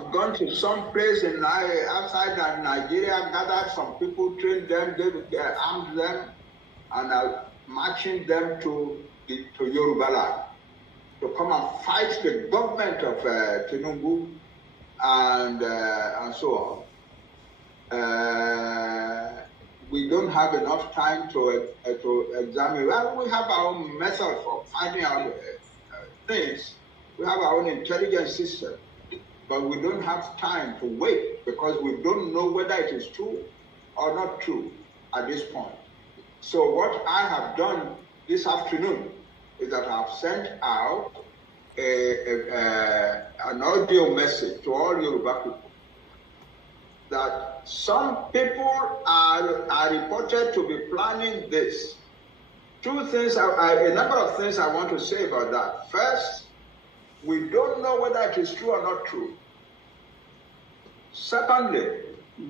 I've gone to some place in outside Nigeria, gathered some people, trained them, armed them, and are marching them to Yoruba land to come and fight the government of Tinubu and so on. We don't have enough time to examine. Well, we have our own method for finding out things. We have our own intelligence system, but we don't have time to wait because we don't know whether it is true or not true at this point. So what I have done this afternoon is that I have sent out an audio message to all Yoruba people that some people are reported to be planning this. Two things, a number of things I want to say about that. First, we don't know whether it is true or not true. Secondly,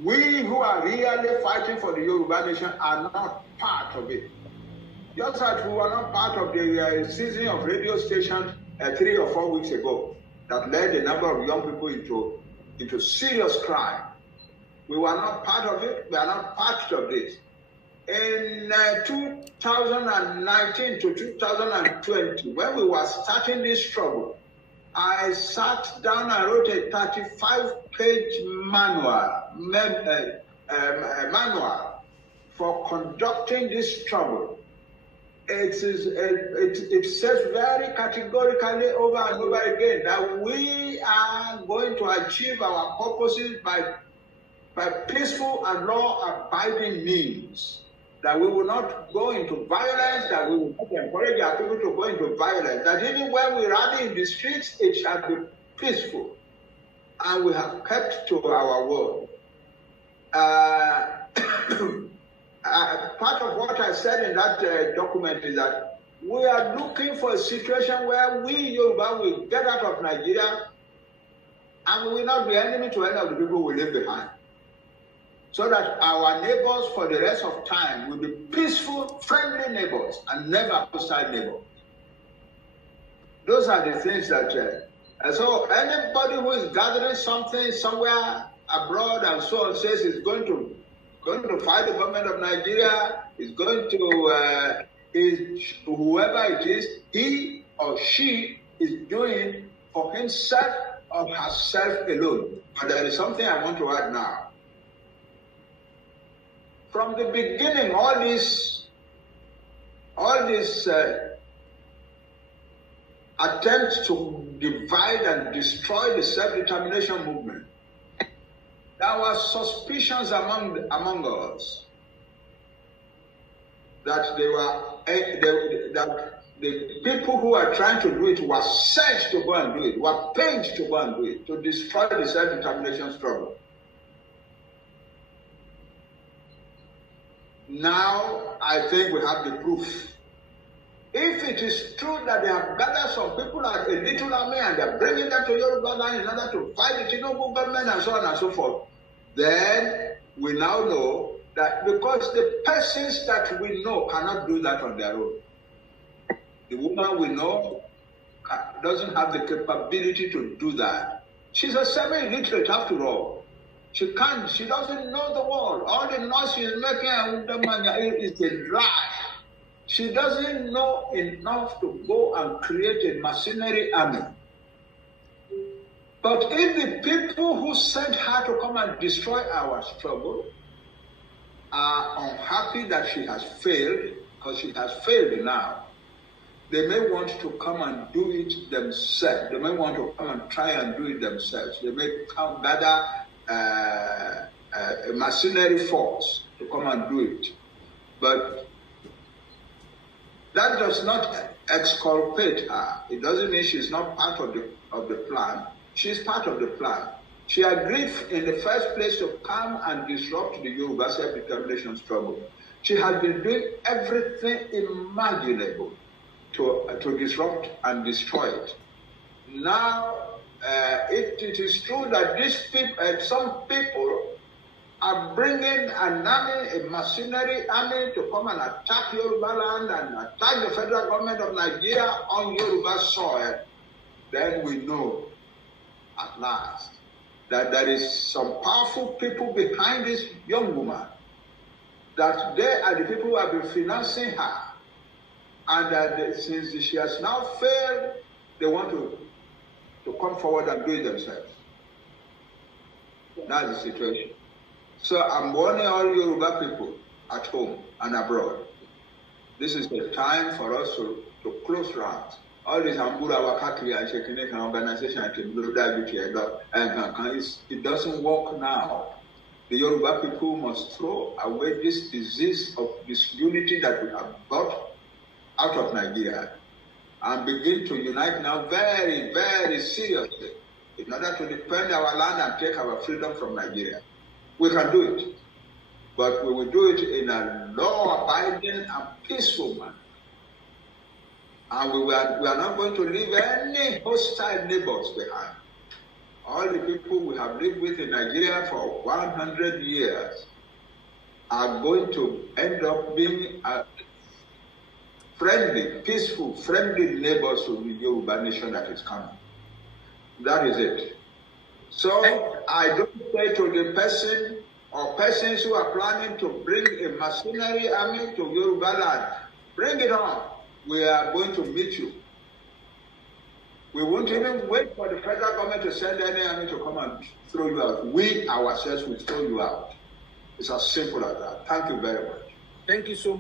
we who are really fighting for the Yoruba nation are not part of it. Just as we were not part of the season of radio stations 3 or 4 weeks ago that led a number of young people into serious crime. We were not part of it. We are not part of this. In 2019 to 2020, when we were starting this struggle, I sat down and wrote a 35-page manual for conducting this struggle. It says very categorically over and over again that we are going to achieve our purposes by peaceful and law-abiding means, that we will not go into violence, that we will not encourage our people to go into violence, that even when we rally in the streets, it shall be peaceful. And we have kept to our word. Part of what I said in that document is that we are looking for a situation where we, Yoruba, will get out of Nigeria and we will not be enemy to any of the people we leave behind. So that our neighbors for the rest of time will be peaceful, friendly neighbors and never hostile neighbors. Those are the things that, so anybody who is gathering something somewhere abroad and so on says is going to fight the government of Nigeria, is going to, whoever it is, he or she is doing for himself or herself alone. But there is something I want to add now. From the beginning, all this attempt to divide and destroy the self-determination movement, there were suspicions among us that that the people who are trying to do it were sent to go and do it, were paid to go and do it, to destroy the self-determination struggle. Now, I think we have the proof. If it is true that they have gathered some people like a little army and they're bringing them to Yoruba land in order to fight the Tinubu government and so on and so forth, then we now know that because the persons that we know cannot do that on their own. The woman we know doesn't have the capability to do that. She's a semi-illiterate after all. She doesn't know the world. All the noise she's making is a lie. She doesn't know enough to go and create a mercenary army. But if the people who sent her to come and destroy our struggle are unhappy that she has failed, because she has failed now, they may want to come and do it themselves. They may want to come and try and do it themselves. They may come gather a mercenary force to come and do it. But that does not exculpate her. It doesn't mean she's not part of the plan. She's part of the plan. She agreed in the first place to come and disrupt the Yoruba self-determination struggle. She has been doing everything imaginable to disrupt and destroy it. Now, it is true that these people, some people are bringing an army, a mercenary army, to come and attack Yoruba land and attack the federal government of Nigeria on Yoruba soil. Then we know at last that there is some powerful people behind this young woman, that they are the people who have been financing her, and that since she has now failed, they want to come forward and do it themselves. That's the situation. So I'm warning all Yoruba people at home and abroad. This is the time for us to close ranks. All this Ambura Wakaki and Shekinah organization, it doesn't work now. The Yoruba people must throw away this disease of disunity that we have got out of Nigeria and begin to unite now very, very seriously in order to defend our land and take our freedom from Nigeria. We can do it, but we will do it in a law-abiding and peaceful manner. And we are not going to leave any hostile neighbors behind. All the people we have lived with in Nigeria for 100 years are going to end up being friendly, peaceful, friendly neighbors to the Yoruba nation that is coming. That is it. So I don't say to the person or persons who are planning to bring a mercenary army to Yoruba land, bring it on. We are going to meet you. We won't even wait for the federal government to send any army to come and throw you out. We ourselves will throw you out. It's as simple as that. Thank you very much. Thank you so much.